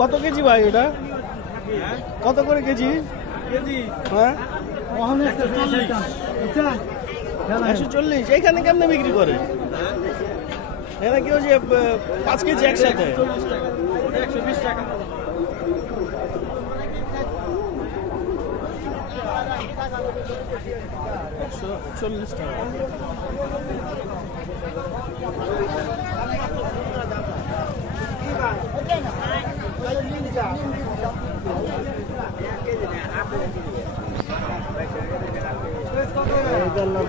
কত কেজি ভাই এটা? কত করে কেজি? হ্যাঁ 140। এইখানে কেমনে বিক্রি করে? এখানে কি হচ্ছে 5 কেজি একসাথে? 120 টাকা। 140 টাকা।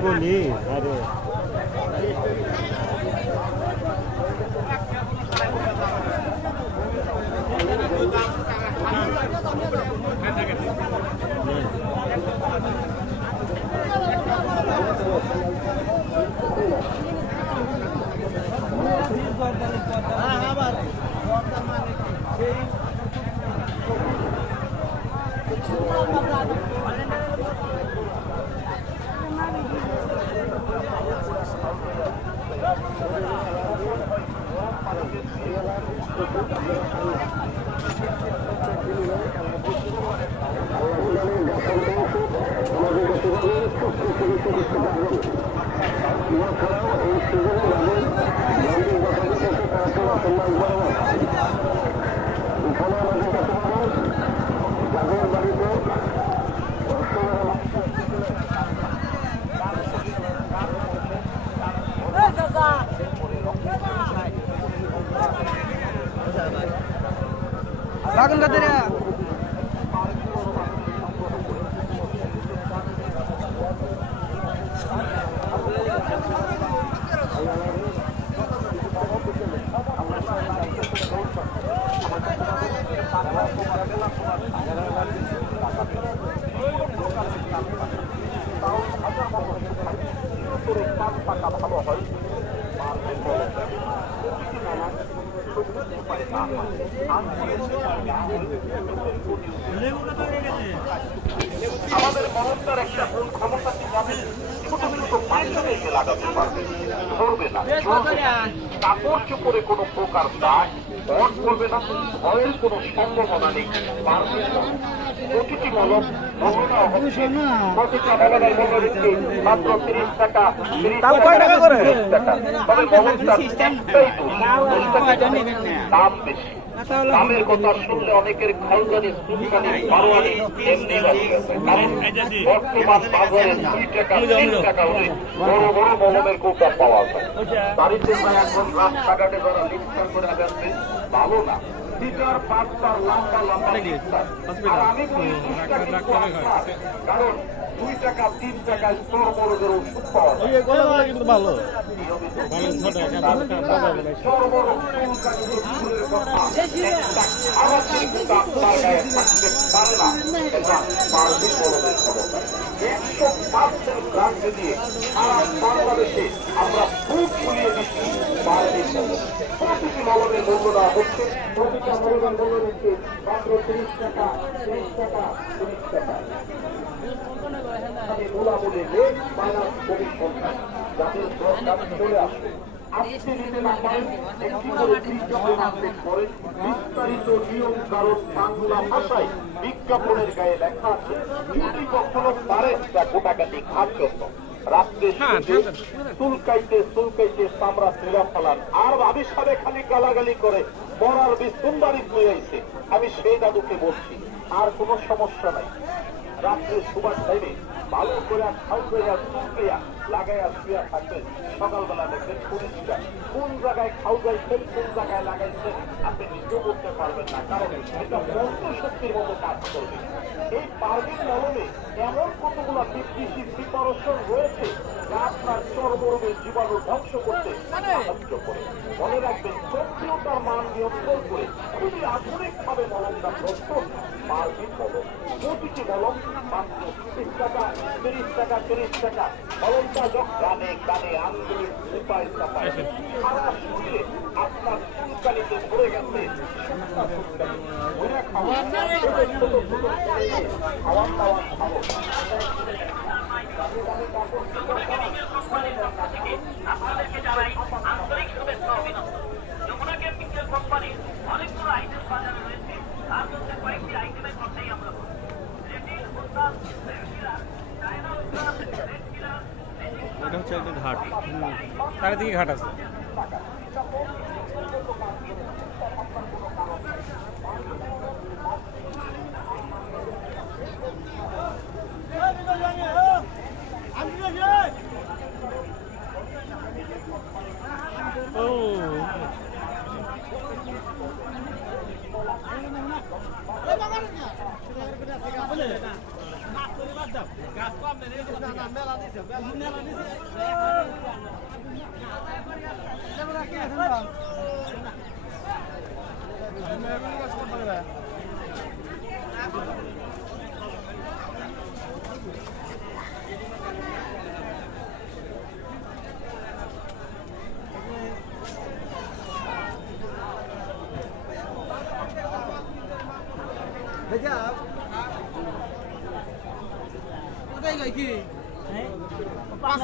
বলি আরে Lagun katanya. আমাদের মনটার একটা ভুল ক্ষমতা যাবে ছোট ছোট পাইলে লাগাতে পারবে, ধরবে না, কাপড় চোপড়ে কোনো প্রকার দাগ বট করবে না, ভয়ের কোনো সম্ভাবনা নেই, পারবে না। প্রতিটি মলম নমুনা হচ্ছে প্রতিটা মলমের মূল্য দিচ্ছে মাত্র 30 টাকা। 30 টাকা করে তবে মলমটার একটাই দাম বেশি। দামের কথা শুনলে অনেকের খলজানি সুলতানি বারোয়ানি এমনি কারণ বর্তমান বাজারে 2 টাকা 3 টাকা হলে বড় বড় মলমের কৌটা পাওয়া যায়। বাড়িতে প্রায় এখন রাস্তাঘাটে যারা লিস্টার করে বেঁচে ভালো না, 4-5টার লম্বা লম্বা লিস্টার। আর আমি বলি কারণ 2 টাকা 3 টাকায় তোর বড়দের ওষুধ পাওয়া যায়। কিন্তু ভালো বাংলাদেশে আমরা খুব ছড়িয়ে দিচ্ছি প্রতিটি মলমের মূল্য দেওয়া হচ্ছে, প্রতিটা মলমের মূল্য দিচ্ছে মাত্র 30 টাকা 30 টাকা 30 টাকা। মূলামূলি রেট মাইনাস কমিশন যাদের দরকার চলে আসবে। আপনি নিতে না পারেন একটি করে বিজ্ঞাপন আপডেট করেন। বিস্তারিত নিয়ম কারণ বাংলা ভাষায় বিজ্ঞাপনের গায়ে লেখা আছে। যদি কখনো পারেন তা গোটাকাটি খার জন্য রাত্রে চুলকাইতে চুলকাইতে চামড়া তুলা ফেলান আর ভাবির সাথে খালি গালাগালি করে মরার বিসুম্বারি হয়েছে। আমি সেই দাদুকে বলছি আর কোনো সমস্যা নাই। রাত্রে সুবাস টাইমে ভালো করে খাউয়া চুলকাইয়া লাগাইয়া শুয়া থাকবেন, সকালবেলা দেখবেন পরিষ্কার। কোন জায়গায় খাও যাইছেন কোন জায়গায় লাগাইছেন আপনি নিজেও করতে পারবেন না, কারণ এটা মন্ত্র শক্তির মতো কাজ করবে। এই পারবিন মলমে এমন কতগুলো বিকৃতি প্রিপারেশন রয়েছে যা আপনার চর্মরোগের জীবাণু ধ্বংস করতে সাহায্য করে। মনে রাখবেন সক্রিয়তার মান নিয়ন্ত্রণ করে খুবই আধুনিক ভাবে মলমটা প্রস্তুত। পারবিন মলম প্রতিটি মলম মাত্র 30 টাকা 30 টাকা 30 টাকা। মলমটা কানে কানে আন্দোলন উপায় চাপায় সারা শরীরে আপনার চুলকানিতে ভরে গেছে। খাওয়ার দাওয়ার খাবো আপনাদেরকে জানাই আন্তরিক শুভেচ্ছা অভিনন্দন। যমুনা ক্যাম্প হাট। চারিদিকে ঘাট আছে।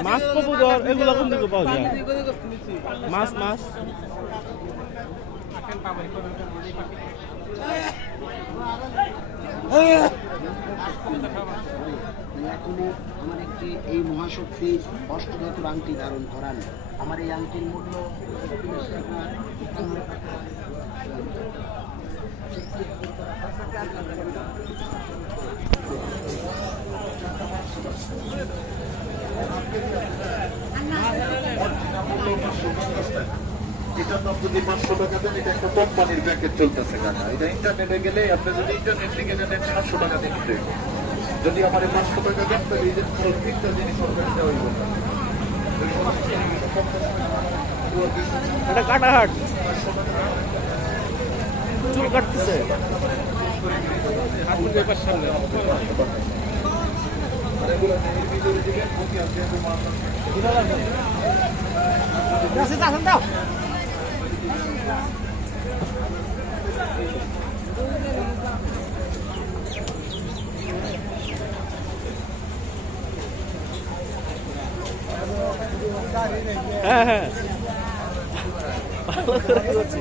মাছ কবুতর এগুলো কোন দিকে পাওয়া যায়? মাছ মাছ এখনো আমার একটি এই মহাশক্তি অষ্টধাতুর আংটি ধারণ করান। আমার এই আংটির মূল্য 30 টাকা। এটা তো যদি 500 টাকা দেন, এটা একটা কোম্পানির প্যাকেজ চলতেছে কাকা। এটা ইন্টারনেটে গেলে আপনি যদি ইন্টারনেট থেকে নেন 700 টাকা দিয়ে নিতে হবে। যদি আমার 500 টাকা দেন তাহলে এই যে তিনটা জিনিস সরকার দেওয়া হইব না। এটা কাটাহাট, চুল কাটতেছে। হ্যাঁ হ্যাঁ ভালো করে করছি।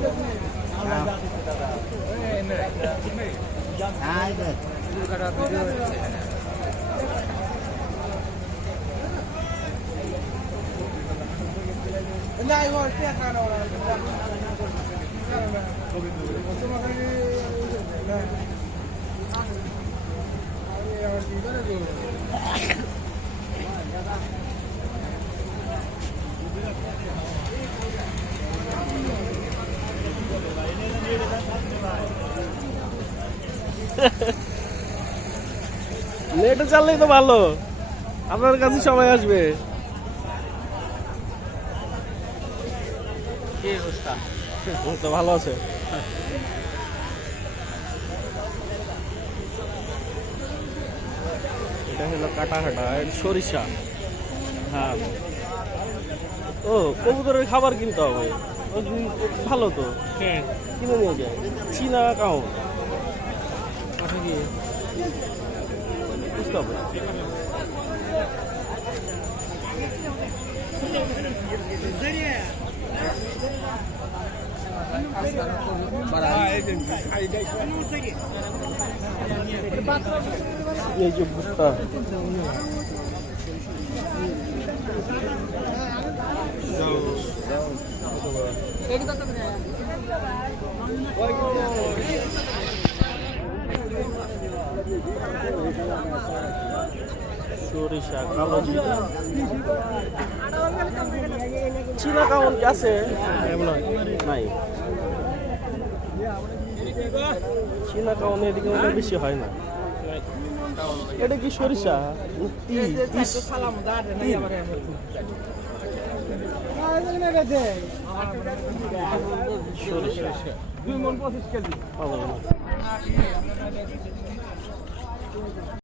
নেটে চাললেই তো ভালো, আপনার কাছে সবাই আসবে। কি অবস্থা? তো ভালো আছে। এটা হলো কাটাহাটা, সরিষা। হ্যাঁ, ও কবুতরের খাবার কিনতে হবে, ভালো তো কিনে নিয়ে যায়। চীনা কাউন কি বুঝতে হবে। এই যে ভুট্টা, সরিষা, কালো জিরা, চীনা কাউন কি আছে? নাই, চীনা কাউন এদিকে মনে হয় বেশি হয় না। এটা কি সরিষা? সরিষা